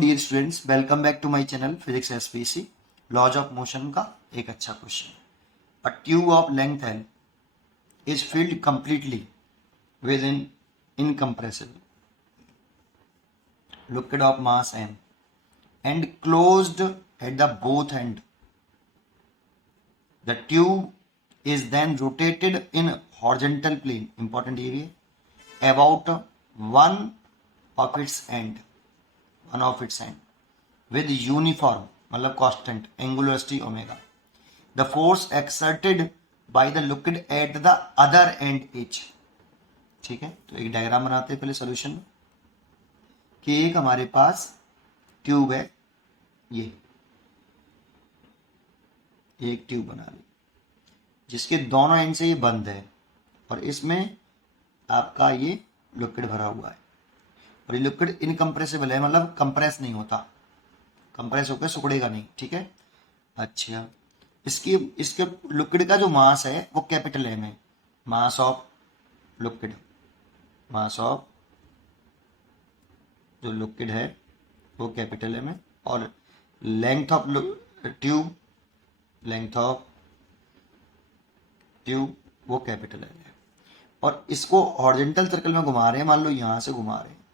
Dear students, welcome back to my channel physics SPC. Laws of motion का एक अच्छा question. A tube of length L is filled completely with an incompressible liquid of mass m and closed at the both end. The tube is then rotated in horizontal plane, important area, about one of its end with uniform मतलब constant angular velocity omega. The force exerted by the liquid at the other end is, ठीक है। तो एक diagram बनाते हैं पहले solution में कि एक हमारे पास ट्यूब है, ये एक ट्यूब बना ली जिसके दोनों एंड से ये बंद है और इसमें आपका ये लिक्विड भरा हुआ है और ये लिक्विड इनकम्प्रेसिबल है, मतलब कंप्रेस नहीं होता, कंप्रेस होकर सुखड़ेगा नहीं, ठीक है। अच्छा, इसके लिक्विड का जो मास है वो कैपिटल एम है, mass of liquid, mass of जो लिक्विड है वो कैपिटल एम है और length of tube, length of tube वो कैपिटल एल है। और इसको हॉरिजॉन्टल सर्कल में घुमा रहे हैं, मान लो यहां से घुमा रहे हैं,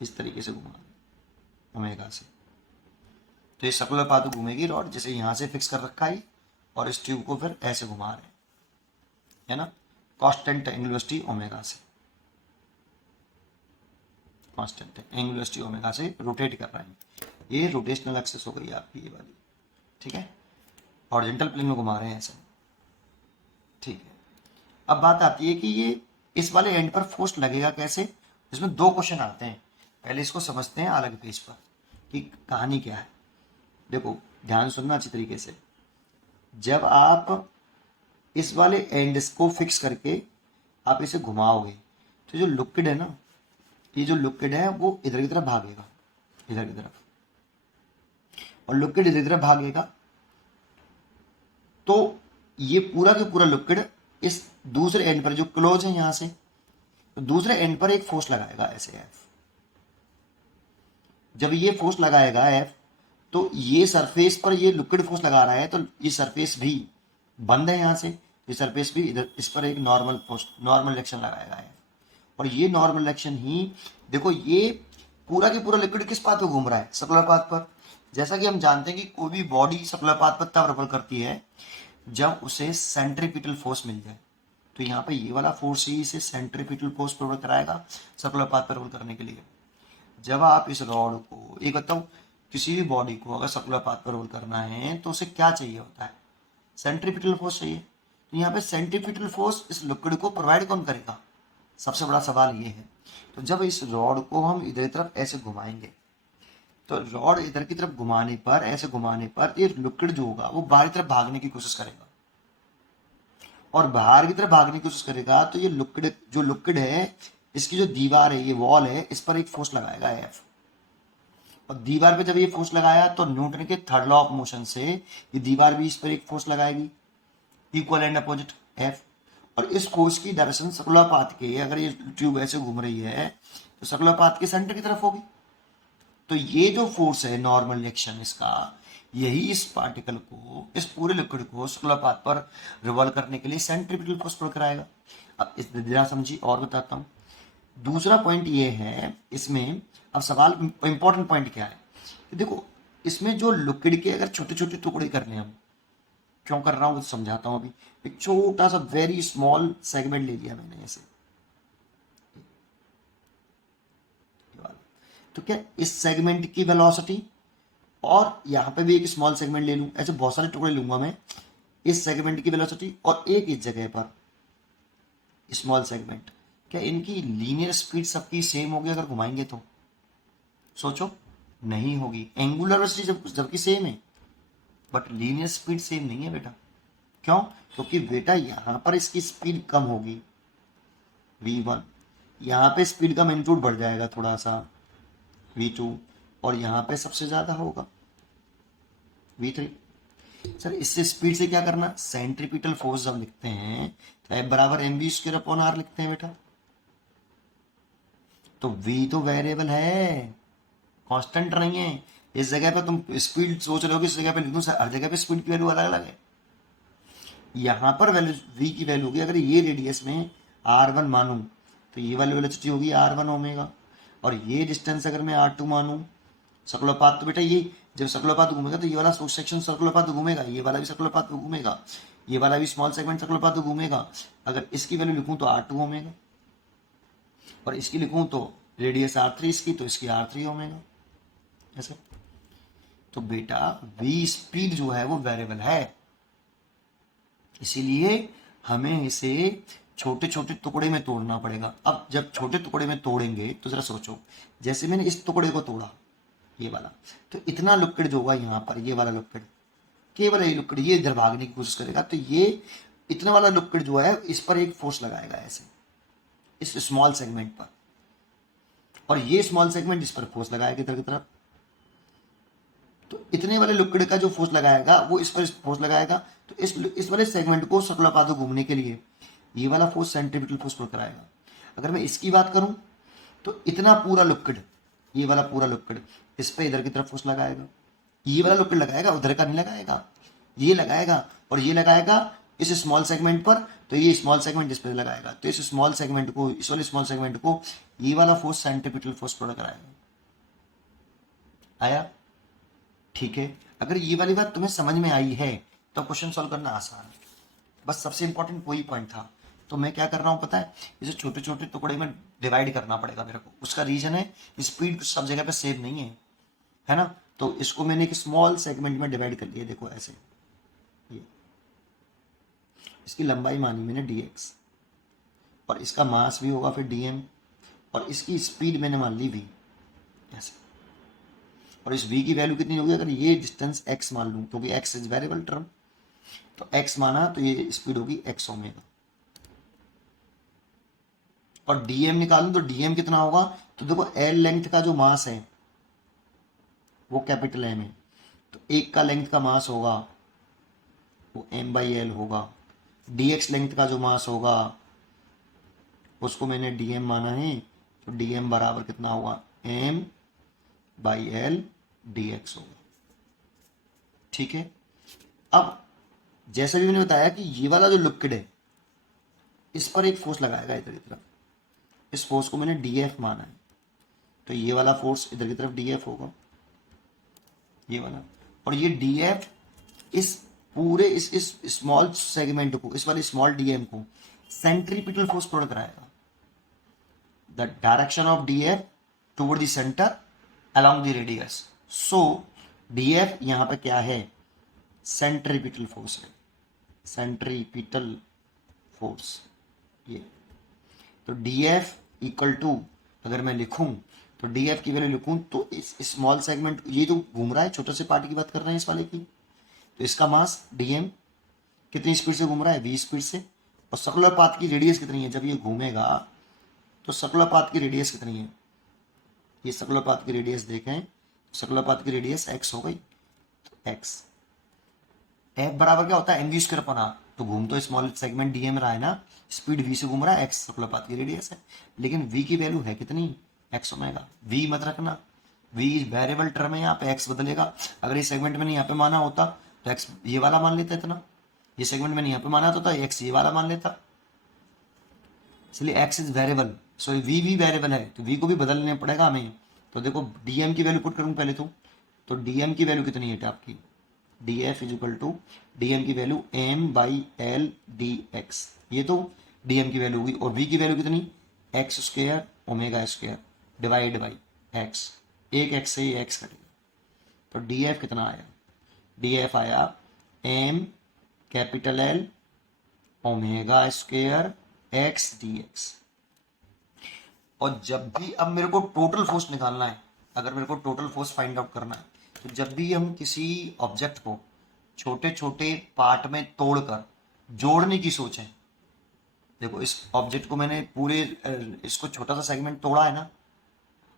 इस तरीके से घुमा रहे हैं ओमेगा से, तो ये सर्कुलर पाथ घूमेगी रॉड, जैसे यहां से फिक्स कर रखा है और इस ट्यूब को फिर ऐसे घुमा रहे हैं, है ना, कांस्टेंट एंगुलर वेलोसिटी ओमेगा से, कांस्टेंट एंगुलर वेलोसिटी ओमेगा से रोटेट कर रहे हैं। ये रोटेशनल एक्सिस हो गई आपकी ये वाली, ठीक है, हॉरिजॉन्टल प्लेन में घुमा रहे हैं ऐसे, ठीक है। अब बात आती है कि ये इस वाले एंड पर फोर्स लगेगा कैसे। इसमें दो क्वेश्चन आते हैं, पहले इसको समझते हैं अलग पेज पर कि कहानी क्या है। देखो ध्यान सुनना अच्छी तरीके से, जब आप इस वाले एंड को फिक्स करके आप इसे घुमाओगे तो जो लिक्विड है ना, ये जो लिक्विड है वो इधर की तरफ भागेगा, इधर की तरफ, और लिक्विड इधर की तरफ भागेगा तो ये पूरा का पूरा लिक्विड इस दूसरे एंड पर जो क्लोज है यहां से, तो दूसरे एंड पर एक फोर्स लगाएगा ऐसे एफ। जब ये फोर्स लगाएगा एफ तो ये सरफेस पर ये लिक्विड फोर्स लगा रहा है, तो ये सरफेस भी बंद है यहां से, ये सरफेस भी इधर इस पर एक नॉर्मल फोर्स, नॉर्मल रिएक्शन लगाएगा एफ। और ये नॉर्मल रिएक्शन ही, देखो ये पूरा की पूरा लिक्विड किस पाथ पे घूम रहा है, सर्कुलर पाथ पर। जैसा कि हम जानते हैं कि कोई भी बॉडी सर्कुलर पाथ पर तब रिपल करती है जब उसे सेंट्रीपिटल फोर्स मिल जाए। तो यहाँ पे ये वाला फोर्स ही इसे सेंट्रीपिटल फोर्स प्रोवाइड कराएगा सर्कुलर पाथ पर रोल करने के लिए। जब आप इस रॉड को, एक बताओ, किसी भी बॉडी को अगर सर्कुलर पाथ पर रोल करना है तो उसे क्या चाहिए होता है, सेंट्रीपिटल फोर्स चाहिए। तो यहाँ पे सेंट्रीपिटल फोर्स इस लिक्विड को प्रोवाइड कौन करेगा, सबसे बड़ा सवाल ये है। तो जब इस रॉड को हम इधर की तरफ ऐसे घुमाएंगे तो रॉड इधर की तरफ घुमाने पर, ऐसे घुमाने पर ये लिक्विड जो होगा वो बाहर की तरफ भागने की कोशिश करेगा, और बाहर की तरफ भागने की कोशिश करेगा तो ये लिक्विड, जो लिक्विड है इसकी जो दीवार है, ये वॉल है, इस पर एक फोर्स लगाएगा एफ। और दीवार पे जब ये फोर्स लगाया तो न्यूटन के थर्ड लॉ ऑफ मोशन से ये दीवार भी इस पर एक फोर्स लगाएगी, इक्वल एंड अपोजिट एफ। और इस फोर्स की डायरेक्शन सर्कुलर पाथ के, अगर ये ट्यूब ऐसे घूम रही है तो सर्कुलर पाथ के सेंटर की तरफ होगी। तो ये जो फोर्स है नॉर्मल रिएक्शन इसका, यही इस पार्टिकल को, इस पूरे लिक्विड को सर्कुलर पाथ पर रिवॉल्व करने के लिए सेंट्रीपिटल फोर्स प्रोवाइड कराएगा। अब इस जरा समझिए और बताता हूँ। दूसरा पॉइंट ये है इसमें, अब सवाल इंपॉर्टेंट पॉइंट क्या है, देखो इसमें जो लिक्विड के अगर छोटे छोटे टुकड़े करने, हम क्यों कर रहा हूँ समझाता हूँ अभी। एक छोटा सा वेरी स्मॉल सेगमेंट ले लिया मैंने ऐसे, तो क्या इस सेगमेंट की वेलोसिटी, और यहाँ पे भी एक स्मॉल सेगमेंट ले लूँ, ऐसे बहुत सारे टुकड़े लूंगा मैं, इस सेगमेंट की वेलोसिटी और एक इस जगह पर स्मॉल सेगमेंट, क्या इनकी लीनियर स्पीड सबकी सेम होगी अगर घुमाएंगे तो? सोचो, नहीं होगी। एंगुलर वेलोसिटी जबकि सेम है बट लीनियर स्पीड सेम नहीं है बेटा। क्यों? क्योंकि बेटा यहां पर इसकी स्पीड कम होगी v1, यहाँ पे स्पीड का मैग्नीट्यूड बढ़ जाएगा थोड़ा सा v2, और यहाँ पे सबसे ज्यादा होगा v3। सर इससे स्पीड से क्या करना, सेंट्रीपिटल फोर्स जब लिखते हैं तो F बराबर mv²/r लिखते हैं बेटा। तो v तो वेरिएबल है, कांस्टेंट नहीं है। इस जगह पे तुम स्पीड सोच रहे हो कि इस जगह पे लिख दूं, हर जगह पे स्पीड की वैल्यू अलग अलग है। यहाँ पर वैल्यू v की वैल्यू होगी, अगर ये रेडियस में r1 मानूं तो ये वाली वेलोसिटी होगी r1 ओमेगा, और ये डिस्टेंस अगर मैं r2 मानूं, सर्कुलर पाथ तो बेटा ये जब सर्कुलर पाथ घूमेगा तो ये वाला सेक्शन सर्कुलर पाथ घूमेगा, ये वाला भी सर्कुलर पाथ घूमेगा, ये वाला भी स्मॉल सेगमेंट सर्कुलर पाथ घूमेगा। अगर इसकी वैल्यू लिखूं तो r2 ओमेगा, और इसकी लिखूं तो रेडियस r3 इसकी, तो इसकी r3 ओमेगा ऐसे। तो बेटा v स्पीड जो है वो वेरिएबल है, इसीलिए हमें इसे छोटे छोटे टुकड़े में तोड़ना पड़ेगा। अब जब छोटे टुकड़े में तोड़ेंगे तो जरा सोचो, जैसे मैंने इस टुकड़े को तोड़ा ये वाला, तो इतना लिक्विड जो होगा यहाँ पर, ये वाला लिक्विड, केवल ये लिक्विड ये इधर भागने की कोशिश करेगा, तो ये इतना वाला लिक्विड जो है इस पर एक फोर्स लगाएगा ऐसे, इस स्मॉल सेगमेंट पर, और ये स्मॉल सेगमेंट इस पर फोर्स लगाएगा इधर की तरफ। तो इतने वाले लिक्विड का जो फोर्स लगाएगा वो इस पर फोर्स लगाएगा, तो इस वाले सेगमेंट को सर्कुलर पाथ घूमने के लिए ये वाला फोर्स सेंट्रीपिटल फोर्स पर कराएगा। अगर मैं इसकी बात करूं तो इतना पूरा लिक्विड, ये वाला पूरा लिक्विड इस पे इधर की तरफ फोर्स लगाएगा, ये वाला लिक्विड लगाएगा, उधर का नहीं लगाएगा, ये लगाएगा, और ये लगाएगा इस स्मॉल सेगमेंट पर, तो ये स्मॉल सेगमेंट इस पर लगाएगा, तो इस स्मॉल सेगमेंट को, इस वाले स्मॉल सेगमेंट को ये वाला फोर्स सेंट्रीपिटल फोर्स पर कराएगा। आया? ठीक है। अगर ये वाली बात तुम्हें समझ में आई है तो क्वेश्चन सॉल्व करना आसान है। बस सबसे इंपॉर्टेंट वही पॉइंट था। तो मैं क्या कर रहा हूँ पता है, इसे छोटे छोटे टुकड़े में डिवाइड करना पड़ेगा मेरे को। उसका रीजन है स्पीड सब जगह पे सेम नहीं है ना, तो इसको मैंने एक स्मॉल सेगमेंट में डिवाइड कर लिया। देखो ऐसे, ये इसकी लंबाई मानी मैंने dx, और इसका मास भी होगा फिर dm, और इसकी स्पीड मैंने मान ली v ऐसे। और इस v की वैल्यू कितनी होगी, अगर ये डिस्टेंस x मान लूँ, क्योंकि x इज वेरिएबल टर्म, तो x माना तो ये स्पीड होगी x ओमेगा, और dm निकालूं तो dm कितना होगा, तो देखो l लेंथ का जो मास है वो कैपिटल M है, तो एक का लेंथ का मास होगा वो m/l होगा, dx लेंथ का जो मास होगा उसको मैंने dm माना है, तो dm बराबर कितना होगा, m/l dx होगा। ठीक है। अब जैसा भी मैंने बताया कि ये वाला जो लिक्विड है इस पर एक फोर्स लगाएगा इधर की तरफ, इस फोर्स को मैंने df माना है, तो ये वाला फोर्स इधर की तरफ df होगा, ये वाला, और ये df इस पूरे इस स्मॉल सेगमेंट को, इस वाले स्मॉल dm को सेंट्रीपिटल फोर्स प्रोड्यूस कराएगा। The direction of df toward the centre along the radius, so df यहाँ पे क्या है, सेंट्रीपिटल फोर्स है, सेंट्रीपिटल फोर्स ये। तो df इक्वल टू, अगर मैं लिखूं तो df की वैल्यू लिखूं तो इस स्मॉल सेगमेंट, ये जो घूम रहा है छोटे से पार्ट की बात कर रहे हैं इस वाले की, तो इसका मास dm कितनी स्पीड से घूम रहा है, v स्पीड से, और सर्कुलर पाथ की रेडियस कितनी है, जब ये घूमेगा तो सर्कुलर पाथ की रेडियस कितनी है, ये सर्कुलर पाथ की रेडियस देखें, सर्कुलर पाथ की रेडियस x हो गई, तो x f बराबर क्या होता है, mv स्क्वायर अपॉन r, तो घूम तो स्मॉल सेगमेंट dm रहा है ना, स्पीड v से घूम रहा है, x सर्कुलर पाथ की रेडियस है, लेकिन v की वैल्यू है कितनी, x ओमेगा। v मत रखना, v वेरिएबल टर्म है, यहाँ पे x बदलेगा। अगर ये सेगमेंट मैंने यहाँ पे माना होता तो x ये वाला मान लेता, इतना ये सेगमेंट मैंने यहाँ पे माना तो x ये वाला मान लेता, इसलिए x is variable, so v भी वेरिएबल है, तो v को भी बदलने पड़ेगा हमें। तो देखो dm की वैल्यू पुट करूँ पहले तो dm की वैल्यू कितनी है आपकी, df is equal to dm की वैल्यू m/l dx, ये तो dm की वैल्यू होगी, और v की वैल्यू कितनी, x square omega square divide by x, एक x से ही x कटेगा, तो df कितना आया, df आया m capital L omega square x dx। और जब भी अब मेरे को टोटल फोर्स निकालना है, अगर मेरे को टोटल फोर्स फाइंड आउट करना है, तो जब भी हम किसी ऑब्जेक्ट को छोटे छोटे पार्ट में तोड़कर जोड़ने की सोचें, देखो इस ऑब्जेक्ट को मैंने पूरे इसको छोटा सा सेगमेंट तोड़ा है ना,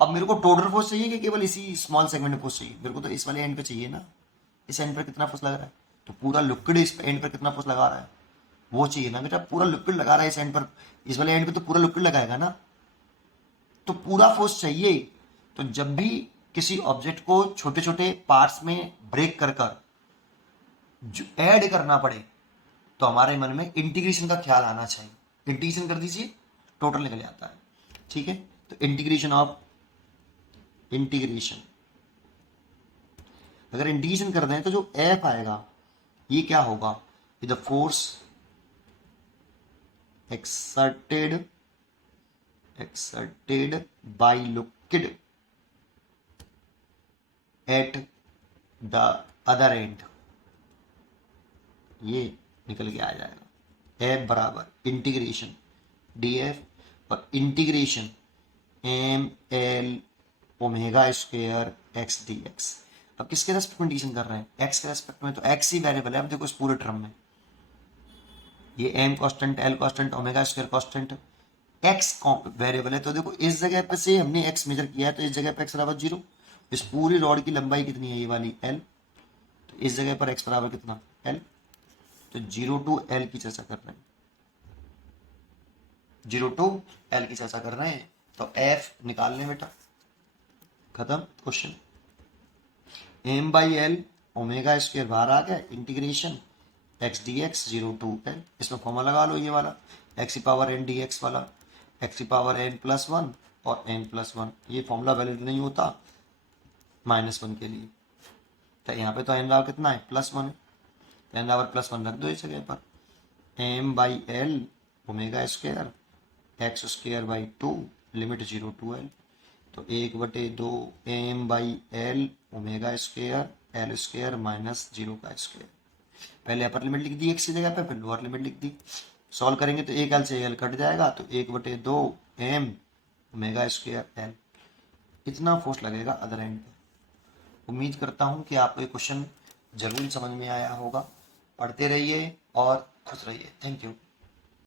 अब मेरे को टोटल फोर्स चाहिए कि केवल इसी स्मॉल सेगमेंट में फोर्स चाहिए, मेरे को तो इस वाले एंड पे चाहिए ना, इस एंड पर कितना फोर्स लग रहा है, तो पूरा लिक्विड इस एंड पर कितना फोर्स लगा रहा है वो चाहिए ना बेटा, पूरा लिक्विड लगा रहा है इस एंड पर, इस वाले एंड पे तो पूरा लिक्विड लगाएगा ना, तो पूरा फोर्स चाहिए। तो जब भी किसी ऑब्जेक्ट को छोटे छोटे पार्ट्स में ब्रेक कर कर जो ऐड करना पड़े तो हमारे मन में इंटीग्रेशन का ख्याल आना चाहिए। इंटीग्रेशन कर दीजिए, टोटल निकल जाता है। ठीक है, तो इंटीग्रेशन अगर इंटीग्रेशन कर दें तो जो एफ आएगा ये क्या होगा, the force exerted by liquid at the other end, ये निकल के आ जाएगा। एफ बराबर इंटीग्रेशन डी एफ और integration m l omega square x d x. अब किसके रेस्पेक्ट में इंटीग्रेशन कर रहे हैं, एक्स के रेस्पेक्ट में, तो एक्स ही वेरिएबल है। अब देखो इस पूरे टर्म में ये m constant, l constant, omega square constant, x variable है। तो देखो इस जगह पे से हमने एक्स मेजर किया है तो इस जगह पे एक्स बराबर 0। इस पूरी रॉड की लंबाई कितनी है, ये वाली एल, तो इस जगह पर एक्स बराबर कितना एल। तो 0 to L की चर्चा कर रहे हैं, 0 to L की चर्चा कर रहे हैं। तो एफ निकाल लें बेटा, खत्म क्वेश्चन। M by l omega square बाहर आ गया, integration x d x 0 to L। इसमें फॉर्मूला लगा लो ये वाला एक्स की पावर एन डी एक्स वाला, एक्स की पावर एन प्लस 1 और एन प्लस 1। ये फॉर्मूला वैलिड नहीं होता -1 के लिए, तो यहाँ पे तो एन बराबर कितना है +1 है, तो एन बराबर +1 रख दो इस जगह पर। M by l omega square x square by 2 limit 0 to L, तो 1/2 m by l omega square l square minus 0 का स्क्वायर। पहले अपर लिमिट लिख दी एक्स की जगह पे, फिर लोअर लिमिट लिख दी। सॉल्व करेंगे तो 1 L से L कट जाएगा, तो 1/2 एम ओमेगा स्क्वायर एल। इतना फोर्स लगेगा अदर एंड पे। उम्मीद करता हूँ कि आपको ये क्वेश्चन जरूर समझ में आया होगा। पढ़ते रहिए और खुश रहिए। Thank you.